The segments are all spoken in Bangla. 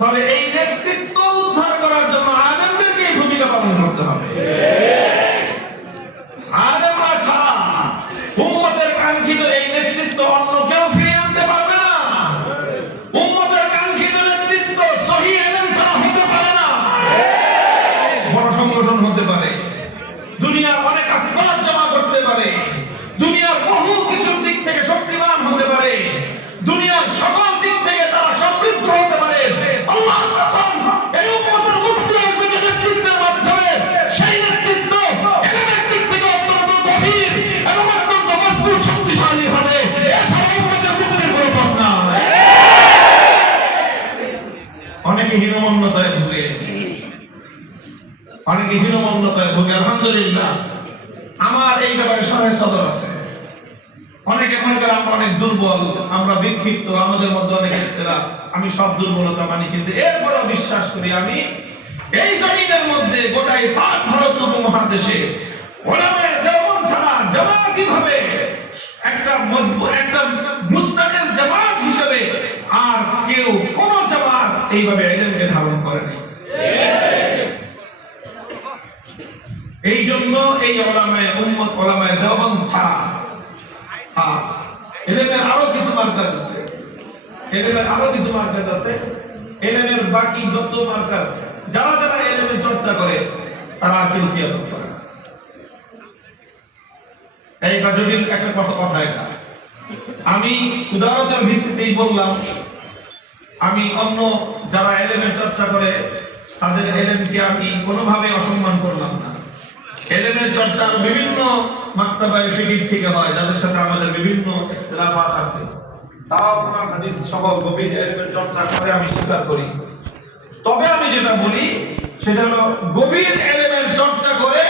তাহলে এই নেতৃত্ব উদ্ধার করার জন্য আলেমদেরকে ভূমিকা পালন করতে হবে। হীনমন্যতায় ভুগে। অনেকে হীনমন্যতায় ভুগে? আলহামদুলিল্লাহ। আমার এই ব্যাপারে সহায় সদর আছে। অনেকে মনে করে আমরা অনেক দুর্বল, আমরা বিক্ষিপ্ত, আমাদের মধ্যে অনেক আমি সব দুর্বলতা মানি, কিন্তু এরপরেও বিশ্বাস করি আমি, এই জমিনের মধ্যে গোটাই পাক ভারত উপমহাদেশে একটা মজবুত মুস্তাকিল জামাত হিসেবে আর কেউ কোন জামাত এইভাবে ইলমকে ধারণ করেনি এই জন্য এই ওলামায়ে, উম্মত ওলামায়ে দেওবন্দ ছাড়া এলেমের আরও কিছু মার্কাজ আছে। এলেমের আরও কিছু মার্কাজ আছে। এলেমের বাকি যত মার্কাজ, যারা যারা এলেমের চর্চা করে, তারা কেউ সিয়াসত করে না। এইটা জটিল একটা কথা কথা এটা আমি উদাহরণের ভিত্তিতেই বললাম আমি অন্য যারা এলেমের চর্চা করে, তাদের এলেমকে আমি কোনোভাবে অসম্মান করলাম না। এলেমের চর্চা আরও বিভিন্ন মাত্রাবায় ফিকির থেকে হয়, যাদের সাথে আমাদের বিভিন্ন ইখতিলাফাত আছে। তবে আমি যেটা বলি, সেটা হলো গভীর চর্চা করে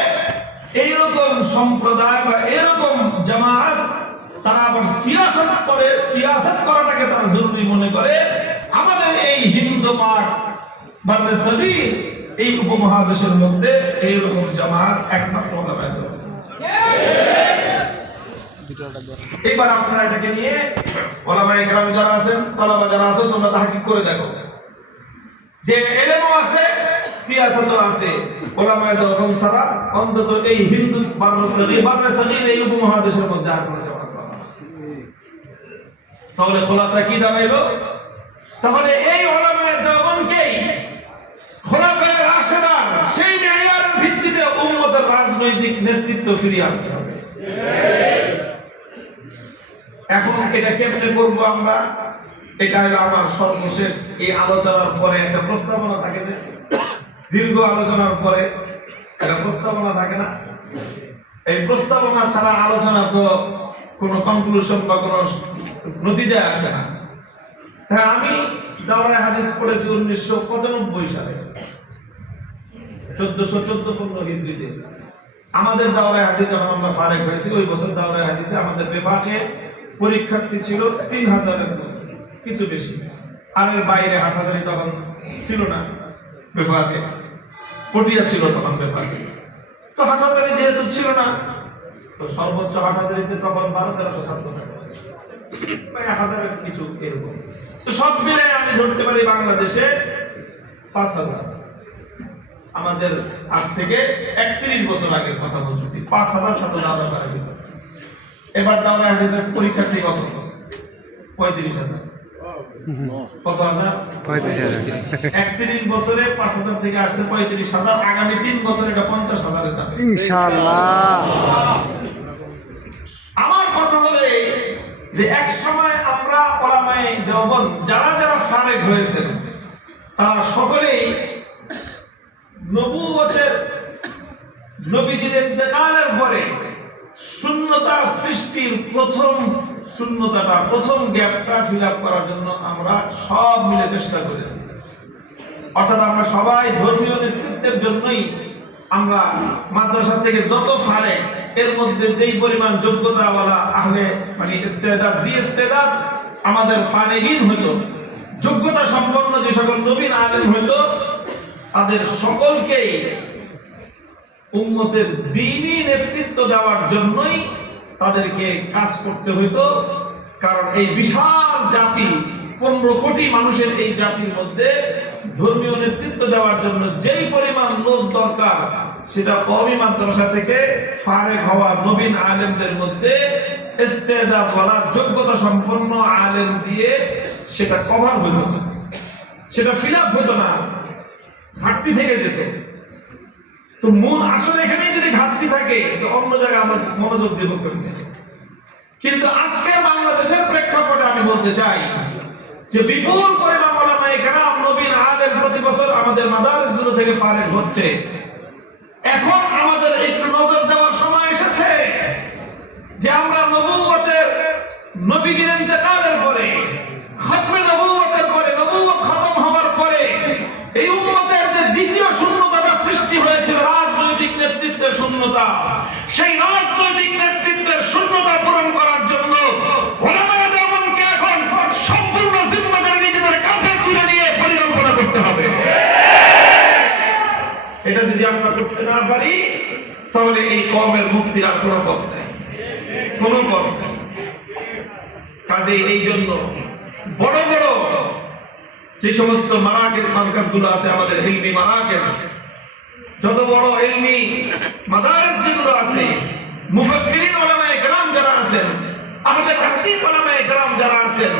সম্প্রদায় বা এরকম জামাত, তারা আবার সিয়াসত করে, সিয়াসত করাটাকে তারা জরুরি মনে করে আমাদের এই হিন্দু পাক বাংলা সবির এই উপমহাদেশের মধ্যে এইরকম জামাত একমাত্র দেওবন্দ। এবার আপনারা এটাকে নিয়ে ওলামায়ে কেরাম যারা আছেন, তালাবা যারা আছেন, তোমরা তাহাকিক করে দেখো। যে এলেমও আছে, সিয়াসতও আছে। দেওবন্দ ছাড়া অন্তত এই হিন্দু বাংলা সগীর এই উপমহাদেশের মধ্যে আর কোনো তাহলে খোলাসা কি দাঁড়াইলো তাহলে এই ওলামায়ে দেওবন্দকেই খোলাফায়ে রাশেদার সেই মেয়ারের ভিত্তিতে উম্মতের রাজনৈতিক নেতৃত্ব ফিরিয়ে আনতে এখন এটা কেমনে করব আমরা? এটা হলো আমার সর্বশেষ এই আলোচনার পরে একটা প্রস্তাবনা থাকে যে, দীর্ঘ আলোচনার পরে একটা প্রস্তাবনা থাকে না? এই প্রস্তাবনা ছাড়া আলোচনা তো কোনো কনক্লুশন বা কোনো নতিজায় আসে না। হ্যাঁ আমি দাওরায় হাদিস পড়েছি উনিশশো পঁচানব্বই সালে। চোদ্দশো চোদ্দ পনেরো হিজড়িতে। আমাদের দাওরায় হাদিস যখন আমরা ফারেক হয়েছি, ওই বছর দাওরায় হাদিসে আমাদের বেফাকে পরীক্ষার্থী ছিল তিন হাজারের কিছু বেশি। আর এর বাইরে হাট হাজারি তখন ছিল না বেফাকে। পটিয়া ছিল তখন বেফাকে। তো হাট হাজারে যেহেতু ছিল না, তো সর্বোচ্চ হাট হাজারিতে তখন বারো তেরোশো ছাত্র থাকে এক হাজারের কিছু এরকম। তো সব মিলে আমি ধরতে পারি বাংলাদেশে পাঁচ হাজার। আমাদের আজ থেকে একত্রিশ বছর আগের কথা বলতেছি। পাঁচ হাজার সাথে দাওরা করা যেত এবার দাওরা হাদিসের পরীক্ষার্থী কত? পঁয়ত্রিশ হাজার। কত হাজার? পঁয়ত্রিশ হাজার। একত্রিশ বছরে পাঁচ হাজার থেকে আসছে পঁয়ত্রিশ হাজার। আগামী তিন বছরে এটা পঞ্চাশ হাজারে যাবে। ইনশাআল্লাহ আমার কথা হলো এই যে এক সময় আমরা ওলামায়ে দেওবন্দ যারা যারা ফারেক হয়েছেন, তারা সকলেই নবুয়তের নবীজির ইন্তেকালের পরে শূন্যতা সৃষ্টির প্রথম শূন্যতাটা, প্রথম গ্যাপটা ফিল করার জন্য আমরা সব মিলে চেষ্টা করেছি। অর্থাৎ আমরা সবাই ধর্মীয় নেতৃত্বের জন্যই আমরা মাদ্রাসা থেকে যত ফারে এর মধ্যে যেই পরিমাণ যোগ্যতাওয়ালা আহলে মানে ইস্তেদাদ, জি ইস্তেদাদ আমাদের ফানেহীন হইতো যোগ্যতা সম্পন্ন যে সকল নবীন আলেম হইতো তাদের সকলকেই উম্মতের দিনই নেতৃত্ব দেওয়ার জন্যই তাদেরকে কাজ করতে হইতো, কারণ এই বিশাল জাতি, পনেরো কোটি মানুষের এই জাতির মধ্যে ধর্মীয় নেতৃত্ব দেওয়ার জন্য যেই পরিমাণ লোক দরকার সেটা কওমি মাদ্রাসা থেকে ফারেক হওয়া নবীন আলেমদের মধ্যে ইস্তেদাদ ওয়ালা যোগ্যতা সম্পন্ন আলেম দিয়ে সেটা কভার হইল না সেটা ফিল আপ হতো না, ঘাটতি থেকে যেত। তো মূল আসলে এখানেই যদি ঘাটতি থাকে, তো অন্য জায়গায় আমরা মনোযোগ দেব করতে কিন্তু আজকে বাংলাদেশের প্রেক্ষাপটে আমি বলতে চাই যে বিপুল পরিমাণ ওলামায়ে কেরাম নবীন আলেম প্রতি বছর আমাদের মাদারিসগুলো থেকে ফারেক হচ্ছে। এখন আমাদের একটু নজর দেওয়ার সময় এসেছে যে আমরা নবুয়তের নবীজির ইন্তেকালের পরে, খতমে নবুয়তের পরে নবুয়ত খতম হওয়ার পরে এই উম্মতের যে দ্বিতীয় শূন্যতাটা সৃষ্টি হয়েছিল, রাজনৈতিক নেতৃত্বের শূন্যতা, সেই রাজনৈতিক নেতৃত্বের শূন্যতা পূরণ করার পারি তাহলে এই কর্মের মুক্তির আর কোনো পথ নাই। কোনো পথ নেই। কাজে এই জন্য বড় বড় যে সমস্ত মারাকের মার্কাজগুলো আছে, আমাদের ইলমি মারাকেজ, যত বড় ইলমি মাদারিস যেগুলো আছে, মুফাক্কিরিন ওলামায়ে যারা আছেন, আহলে তাহদিস ওলামায়ে যারা আছেন,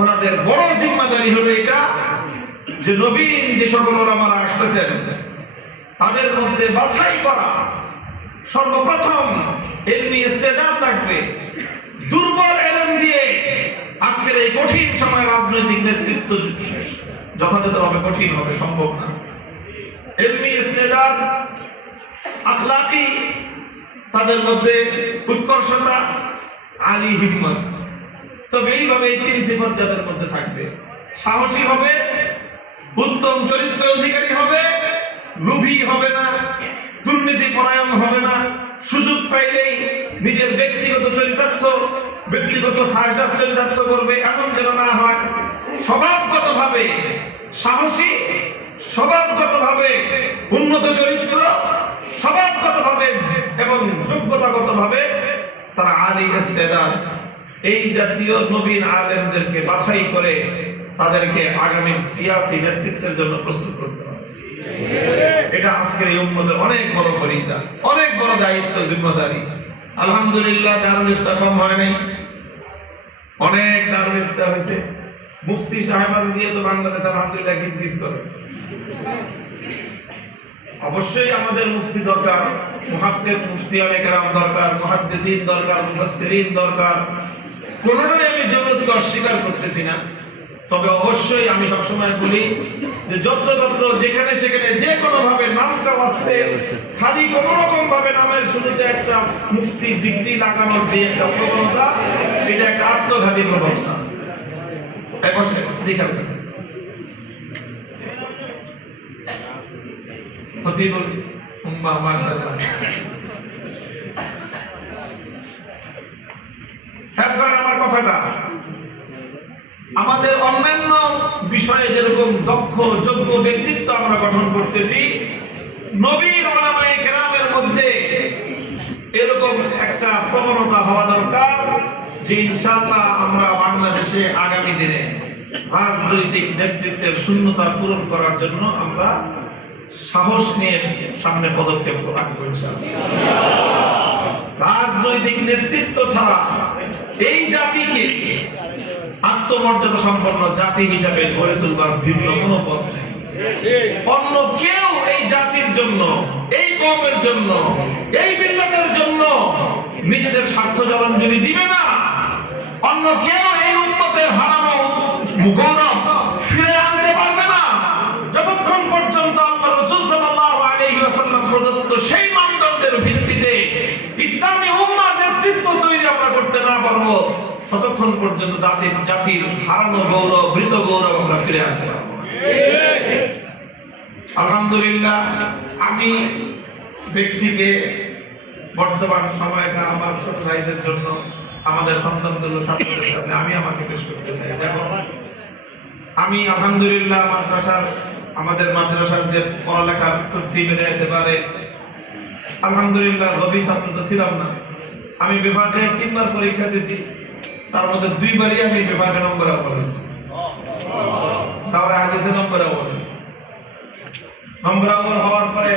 ওনাদের বড় জিম্মাদারি হলো এটা যে নবীন যে সকল ওলামারা আসতেছেন তাদের মধ্যে বাছাই করা। সর্বপ্রথম এলমি ইস্তেদাদ থাকবে। দুর্বল এলম দিয়ে আজকের এই কঠিন সময় রাজনৈতিক নেতৃত্ব যথাযথভাবে কঠিন হবে, সম্ভব না। এলমি ইস্তেদাদ আখলাকি তাদের মধ্যে উৎকর্ষতা, আলী হিম্মত। তবে এইভাবে এই তিন সিফত যাদের মধ্যে থাকবে। সাহসী হবে, উত্তম চরিত্র অধিকারী হবে লোভী হবে না, দুর্নীতি পরায়ণ হবে না। সুযোগ পাইলেই নিজের ব্যক্তিগত চরিতার্থ, ব্যক্তিগত হাসাব চরিতার্থ করবে, এমন যেন না হয়। স্বভাবগতভাবে সাহসী, স্বভাবগতভাবে উন্নত চরিত্র, স্বভাবগতভাবে এবং যোগ্যতাগতভাবে তারা আলী ইস্তেদাদ। এই জাতীয় নবীন আলেমদেরকে বাছাই করে তাদেরকে আগামী সিয়াসি নেতৃত্বের জন্য প্রস্তুত করতে হবে। এটা আজকের এই উম্মতের অনেক বড় ফরিজা অনেক বড় দায়িত্ব জিম্মাদারি। আলহামদুলিল্লাহ দারুল ইফতা কম হয় নাই। অনেক দারুল ইফতা হয়েছে। মুফতি সাহেবান দিয়ে তো বাংলাদেশ আলহামদুলিল্লাহ গিজ গিজ করে। অবশ্যই আমাদের মুফতি দরকার মুহাক্কিক মুফতি আলেকেরাম দরকার, মুহাদ্দিসিন দরকার, মুফাসসিরিন দরকার। কোনোটাই আমি জরুরতকে অস্বীকার করতেছি না। তবে অবশ্যই আমি সবসময় বলি যে যত্র যত্র যেখানে সেখানে যে কোনো ভাবে নামটা আসতে, খালি কোনো রকম ভাবে নামের শুরুতে একটা মুক্তি ডিগ্রি লাগানোর যে একটা প্রবণতা, এটা একটা আত্মঘাতী প্রবণতা। দেখে করেন আমার কথাটা। আমাদের অন্যান্য বিষয়ে যেরকম দক্ষ, যোগ্য ব্যক্তিত্ব আমরা গঠন করতেছি, নবীর ওলামায়ে কেরামের মধ্যে এরকম একটা প্রবণতা হওয়া দরকার যে ইনশাআল্লাহ আমরা বাংলাদেশে আগামী দিনে রাজনৈতিক নেতৃত্বের শূন্যতা পূরণ করার জন্য আমরা সাহস নিয়ে সামনে পদক্ষেপ রাখব রাজনৈতিক নেতৃত্ব ছাড়া এই জাতিকে আত্মমর্যাদা সম্পন্ন জাতি হিসাবে গড়ে তুলবার ভিন্ন কোনো পথ নেই। অন্য কেউ এই জাতির জন্য, এই কমের জন্য, এই বিল্লাতের জন্য নিজেদের স্বার্থ জলাঞ্জলি দিবে না, অন্য কেউ এই উন্মতের হারানো গৌরব ফিরে আনতে পারবে না। যতক্ষণ পর্যন্ত আল্লাহ রসুল সাল্লাল্লাহু আলাইহি ওয়াসাল্লাম প্রদত্ত সেই মানদণ্ডের ভিত্তিতে ইসলামী উম্মাহ নেতৃত্ব তৈরি আমরা করতে না পারব ততক্ষণ পর্যন্ত জাতির জাতির হারানো গৌরব, মৃত গৌরব আমরা ফিরে আনতে আলহামদুলিল্লাহ, আমি ব্যক্তিকে বর্তমান সময়কার আমার ছোট ভাইদের জন্য, আমাদের সন্তানগুলো ছাত্রদের সাথে আমি আমাকে পেশ করতে চাই। দেখো, আমি আলহামদুলিল্লাহ মাদ্রাসার আমাদের মাদ্রাসার যে পড়ালেখার ত্রুটি বেড়ে যেতে পারে। আলহামদুলিল্লাহ রবি ছাত্র তো ছিলাম না। আমি বিভাগে তিনবার পরীক্ষা দিছি। তার মধ্যে দুইবারই আমি বিভাগে নম্বর আবার হয়েছি তারপরে হাদিসে নম্বর আবার হয়েছি নম্বর হওয়ার পরে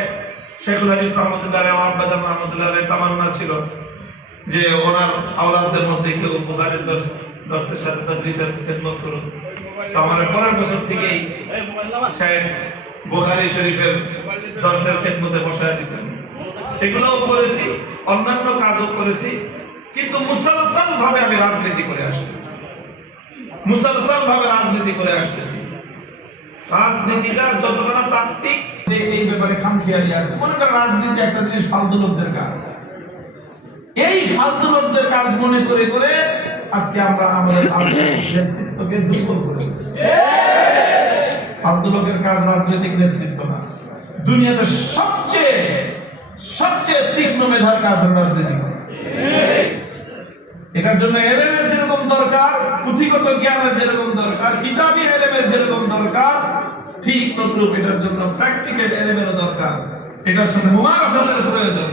শেখুল হাদিস রহমতুল্লাহ আমার রহমতুল্লাহ তামান্না ছিল যে ওনার আওলাদদের মধ্যে কেউ বুখারীর দর্শ, দর্শের সাথে তাদরিসের খেদমত করুন তো আমার পরের বছর থেকেই শরীফের দর্শের খেদমতে বসায় দিয়েছেন। এগুলোও করেছি, অন্যান্য কাজও করেছি। কিন্তু মুসলসল ভাবে আমি রাজনীতি করে আসতেছি। মুসলসল ভাবে রাজনীতি করে আসতেছি। রাজনীতিটা যতটা তাত্ত্বিক এই- ব্যাপারে আছে। মনে করেন রাজনীতি একটা জিনিস ফালতু লোকদের কাজ। এই ফালতু লোকদের কাজ মনে করে করে আজকে আমরা আমাদের নেতৃত্বকে দুর্বল করে ফালতু লোকের কাজ রাজনৈতিক নেতৃত্ব না। দুনিয়াতে সবচেয়ে সবচেয়ে তীক্ষ্ণ মেধার কাজ রাজনীতি। এটার জন্য এলেমের যেরকম দরকার, পুঁথিগত জ্ঞানের যেরকম দরকার, কিতাবি এলেমের যেরকম দরকার, ঠিক তদ্রুপ এটার জন্য প্র্যাকটিক্যাল এলেমেরও দরকার। এটার সাথে মুমারাসাতের প্রয়োজন।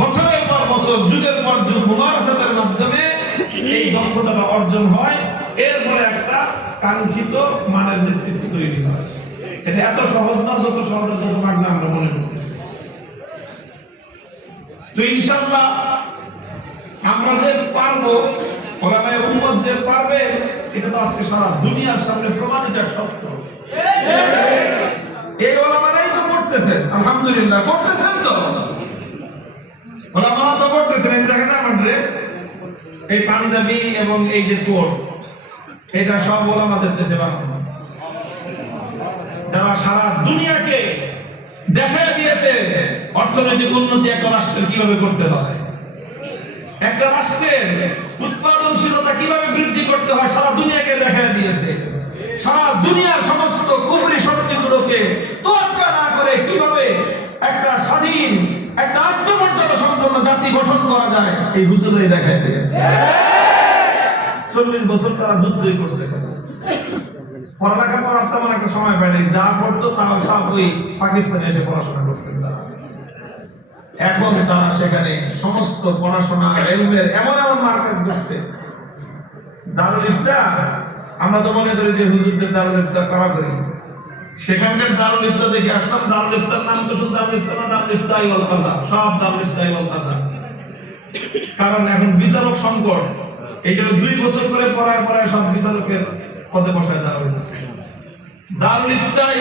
বছরের পর বছর, যুগের পর যুগ মাধ্যমে এই দক্ষতাটা অর্জন হয়। এরপরে একটা কাঙ্ক্ষিত মানের নেতৃত্ব তৈরি হয়। এটা এত সহজ না, যত সহজ, যত আমরা মনে করতেছি। তো ইনশাআল্লাহ আমরা যে পারব, ওলামায়ে উম্মত যে পারবে, এটা তো আজকে সারা দুনিয়ার সামনে প্রমাণিত এক সত্য এই ওলামারাই তো করতেছেন, আলহামদুলিল্লাহ, করতেছেন তো। ওলামারা তো করতেছেন, এই দেখা আমার ড্রেস এই পাঞ্জাবি এবং এই যে কোট, এটা সব ওলামাদের দেশে বানানো। যারা সারা দুনিয়াকে দেখা দিয়েছে, অর্থনৈতিক উন্নতি একটা রাষ্ট্র কীভাবে করতে হয় একটা রাষ্ট্রের উৎপাদনশীলতা কীভাবে বৃদ্ধি করতে হয় সারা দুনিয়াকে দেখা দিয়েছে। সারা দুনিয়ার সমস্ত কুফরি শক্তিগুলোকে তোয়াক্কা না করে কীভাবে একটা স্বাধীন, একটা আত্মমর্যাদা সম্পন্ন জাতি গঠন করা যায়, এই হুজুরাই দেখা দিয়েছে। চল্লিশ বছর তারা যুদ্ধই করছে। পড়ালেখা করার তেমন একটা সময় পায়নি যা পড়তো তাও সব ওই পাকিস্তানে এসে পড়াশোনা করতেন তারা। এখন তারা সেখানে সমস্ত পড়াশোনা রেলওয়ের এমন এমন মার্কেজ করছে। দারুল ইফতার, আমরা তো মনে করি যে হুজুরদের দারুল ইফতার করা করি। সেখানকার দারুল ইফতার দেখে আসলাম, দারুল ইফতার নাম তো শুধু দারুল ইফতার না, দারুল কাজা সব দারুল কাজা কারণ এখন বিচারক সংকট এইটা দুই বছর করে পড়ায় পড়ায় সব বিচারকের পদে বসায় দেওয়া হয়েছে দারুল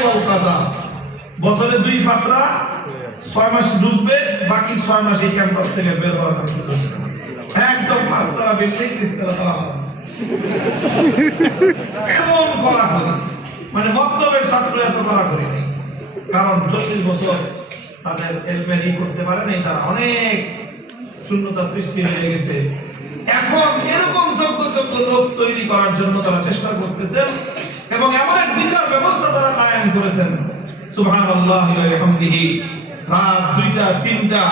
ওয়াল কাজা বছরে দুই ফাতরা ছয় মাস ডুববে, বাকি ছয় মাস এই ক্যাম্পাস থেকে বের হওয়ার কোনো একদম পাঁচতলা বিল্ডিং তিনতলা তলা এমন করা করি মানে বক্তব্যের ছাত্র এত করা করি কারণ চল্লিশ বছর তাদের এলমেনি করতে পারে নাই, তারা অনেক শূন্যতা সৃষ্টি হয়ে গেছে। এখন এরকম যোগ্য যোগ্য লোক তৈরি করার জন্য তারা চেষ্টা করতেছেন এবং এমন এক বিচার ব্যবস্থা তারা কায়েম করেছেন। সুবহানাল্লাহ আলহামদিহি রাত দুইটা, তিনটা,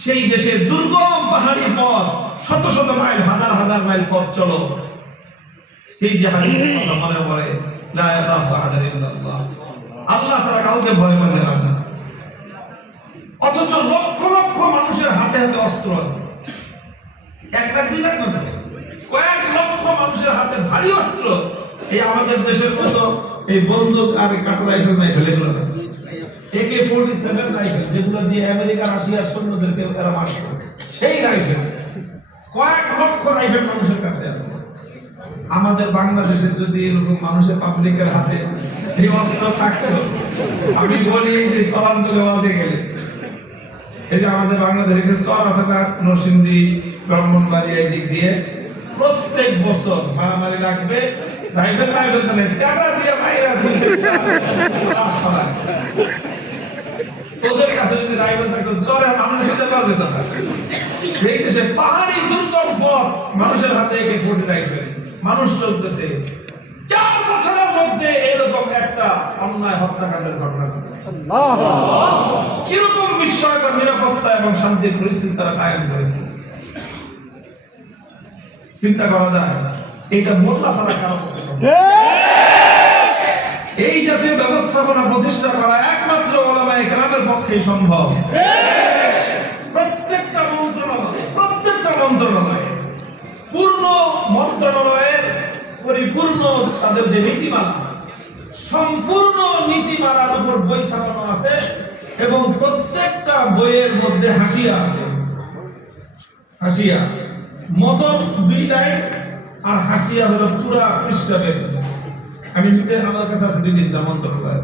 সেই দেশের দুর্গম পাহাড়ি পথ, শত শত মাইল, হাজার হাজার মাইল পথ চলো। সেই যে কথা মনে পড়ে আল্লাহ ছাড়া কাউকে ভয় করে না। অথচ লক্ষ লক্ষ মানুষের হাতে হাতে অস্ত্র আছে। এক লাখ, দুই লাখ না কয়েক লক্ষ মানুষের হাতে ভারী অস্ত্র। এই আমাদের দেশের মতো এই বন্দুক আর কাটা রাইফেল রাইফেল এগুলো না একে ফোর্টি সেভেন রাইফেল, যেগুলো দিয়ে আমেরিকা রাশিয়ার সৈন্যদেরকে এরা মারত সেই রাইফেল, কয়েক লক্ষ রাইফেল মানুষের কাছে আছে। আমাদের বাংলাদেশে যদি এরকম মানুষের পাবলিকের হাতে এই অস্ত্র থাকতো, আমি বলি যে চলাঞ্চলে বাজে গেলে। এই যে আমাদের বাংলাদেশে চর আছে না নরসিংদী, ব্রাহ্মণবাড়ি এই দিক দিয়ে, প্রত্যেক বছর মারামারি লাগবে, রাইফেল রাইফেল টাকা দিয়ে মাইরা ওদের কাছে যদি রাইফেল থাকতো চরে মানুষ যেতে পারবে না সেই দেশে পাহাড়ি দুর্গম পথ মানুষের হাতে একে ফোর্টি রাইফেল মানুষ চলতেছে। চার বছরের মধ্যে এরকম একটা অন্যায় হত্যাকাণ্ডের ঘটনা ঘটে। কীরকম বিস্ময়কর নিরাপত্তা এবং শান্তির পরিস্থিতি তারা কায়েম করেছে। চিন্তা করা যায় এটা মোল্লা ছাড়া কারও পক্ষে সম্ভব। না। এই জাতীয় ব্যবস্থাপনা প্রতিষ্ঠা করা একমাত্র ওলামায়ে গ্রামের পক্ষে সম্ভব। প্রত্যেকটা মন্ত্রণালয় প্রত্যেকটা মন্ত্রণালয়, পূর্ণ মন্ত্রণালয়ের পরিপূর্ণ তাদের যে নীতিমালা, সম্পূর্ণ নীতিমালার উপর বই ছাপানো আছে এবং প্রত্যেকটা বইয়ের মধ্যে হাসিয়া আছে। হাসিয়া। মতন দুই লাইন আর হাসিয়া হলো পুরা পৃষ্ঠাবের আমি নিতে আমার কাছে আছে দুই তিনটা মন্ত্রণালয়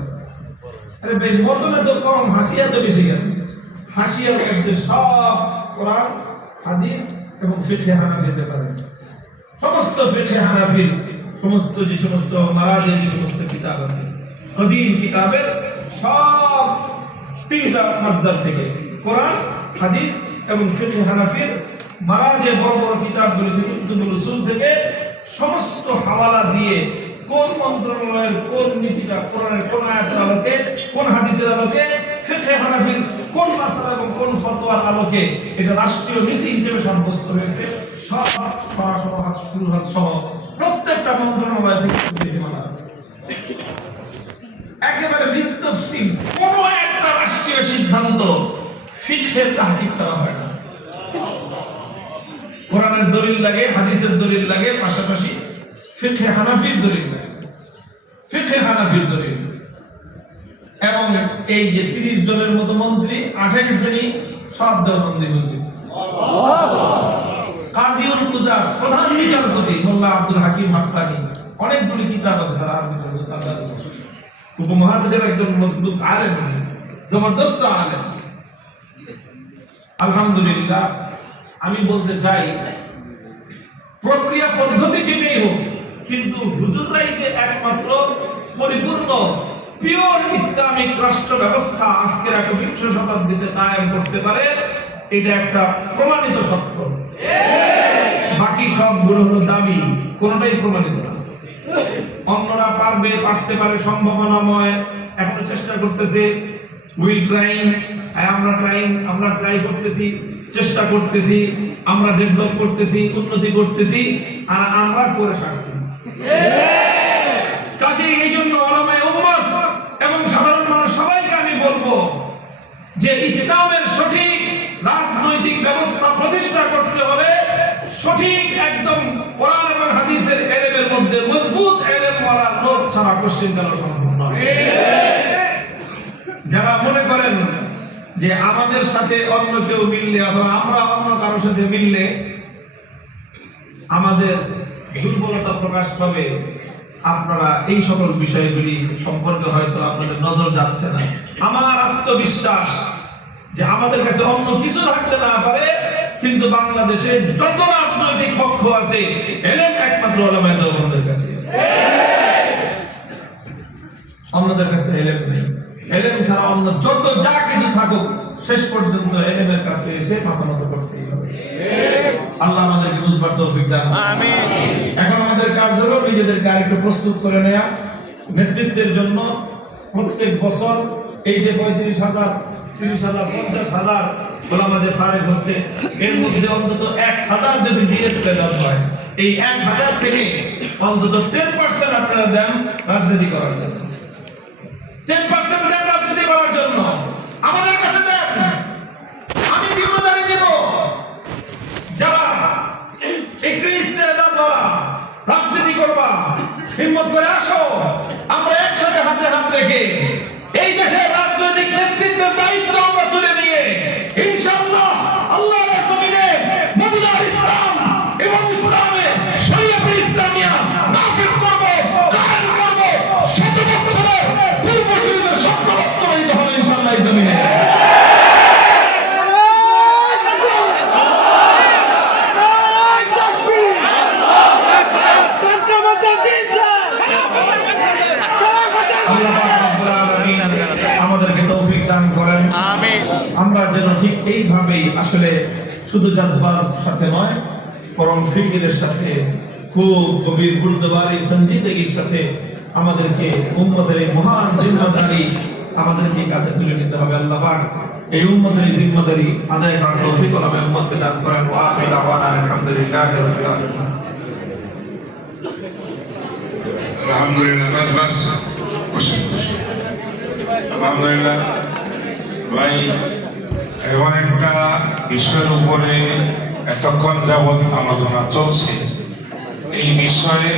আরে ভাই মতনে তো কম, হাসিয়া তো বেশি গেল হাসিয়ার মধ্যে সব কোরআন, হাদিস এবং ফিকহে হানাফিতে পারে। সমস্ত ফিকহে হানাফির সমস্ত যে সমস্ত মারাজের যে সমস্ত কিতাব আছে কদিম কিতাবের সব তিনটা মাসদার থেকে কোরআন, হাদিস এবং ফিকহে হানাফির মারাজে বড় বড় কিতাবগুলি থেকে রসুল থেকে সমস্ত হাওয়ালা দিয়ে কোন মন্ত্রণালয়ের কোন নীতিটা, কোরআনের কোন আয়াতের আলোকে, কোন হাদিসের আলোকে, ফিকহে হানাফির কোন মাসআলা এবং কোন ফতোয়ার আলোকে এটা রাষ্ট্রীয় নীতি হিসেবে সাব্যস্ত হয়েছে, সব সরাসরি শুরু হাত সহ প্রত্যেকটা মন্ত্রণালয় থেকে নীতিমালা আছে। একেবারে বিত্তশীল কোন একটা রাষ্ট্রীয় সিদ্ধান্ত ফিকহের তাহকিক ছাড়া হয় না। কোরআনের দলিল লাগে, হাদিসের দলিল লাগে, পাশাপাশি ফিকহে হানাফির দলিল। ফিকহে হানাফির দলিল। এবং এই যে তিরিশ জনের মতো মন্ত্রী আঠাইশ জনই সব দেওবন্দি মন্ত্রী। কাজীউল কুজার প্রধান বিচারপতি, মোল্লা আব্দুল হাকিম হাক্কানি, অনেকগুলি কিতাব আছে তার উপমহাদেশের একজন মজবুত আলেম জবরদস্ত আলেম। আলহামদুলিল্লাহ, আমি বলতে চাই, প্রক্রিয়া পদ্ধতি যেটাই হোক কিন্তু হুজুররাই যে একমাত্র পরিপূর্ণ পিওর ইসলামিক রাষ্ট্র ব্যবস্থা আজকের একবিংশ শতাব্দীতে কায়েম করতে পারে, এটা একটা প্রমাণিত সত্য। বাকি সবগুলো হলো দাবি, কোনটাই প্রমাণিত না। অন্যরা পারবে, পারতে পারে সম্ভাবনাময়। এখনও চেষ্টা করতেছে উইল ট্রাইং আমরা ট্রাইং আমরা ট্রাই করতেছি, চেষ্টা করতেছি, আমরা ডেভেলপ করতেছি, উন্নতি করতেছি, আর আমরা করে সারছি। কাজেই এই জন্য ওলামায়ে উম্মত এবং সাধারণ মানুষ সবাইকে আমি বলব যে ইসলামের সঠিক রাজনৈতিক ব্যবস্থা প্রতিষ্ঠা করতে হলে সঠিক একদম কোরআন এবং হাদিসের এলেমের মধ্যে মজবুত এলেম ওয়ালা লোক ছাড়া কোশ্চেন কেন সম্ভব নয়। যারা মনে করেন যে আমাদের সাথে অন্য কেউ মিললে অথবা আমরা অন্য কারোর সাথে মিললে আমাদের দুর্বলতা প্রকাশ পাবে। আপনারা এই সকল বিষয়গুলি সম্পর্কে হয়তো আপনাদের নজর যাচ্ছে না। আমার আত্মবিশ্বাস যে আমাদের কাছে অন্য কিছু থাকতে না পারে, কিন্তু বাংলাদেশে যত রাজনৈতিক পক্ষ আছে এলেন একমাত্র ওলামায়ে কাছে। অন্যদের কাছে এলেম নেই। এলেম ছাড়া অন্য যত যা কিছু থাকুক, শেষ পর্যন্ত এলেমের কাছে এসে মাথা মতো করতেই হবে। আল্লাহ আমাদেরকে বুঝবার তৌফিক দান আমিন। এখন আমাদের কাজ হলো নিজেদেরকে আরেকটু প্রস্তুত করে নেওয়া নেতৃত্বের জন্য প্রত্যেক বছর এই যে পঁয়ত্রিশ হাজার তিরিশ হাজার পঞ্চাশ হাজার ফারেক হচ্ছে এর মধ্যে অন্তত এক হাজার যদি জিএস পেদান হয় এই এক হাজার থেকে অন্তত টেন পার্সেন্ট আপনারা দেন রাজনীতি করার জন্য। টেন পার্সেন্ট দেন রাজনীতি করার জন্য। আমাদের রাজনীতি করবা, হিম্মত করে আসো, আমরা একসাথে হাতে হাত রেখে এই দেশের রাজনৈতিক নেতৃত্বের দায়িত্ব আমরা যেন ঠিক এইভাবেই আসলে শুধু জাজবার সাথে নয়, বরং ফিকিরের সাথে, খুব গভীর গুরুত্ববাড়ি সঞ্জিদগির সাথে আমাদেরকে, উম্মতের এই মহান জিম্মাদারি আমাদেরকে কাঁধে তুলে নিতে হবে আল্লাহ এই উম্মতের এই জিম্মাদারি আদায় করার তৌফিক উম্মতকে দান করেন। আলহামদুলিল্লাহি আলহামদুলিল্লাহ, বাস বাস। আলহামদুলিল্লাহ। ভাই এমন একটা বিষয়ের উপরে এতক্ষণ যাবৎ আলোচনা চলছে। এই বিষয়ে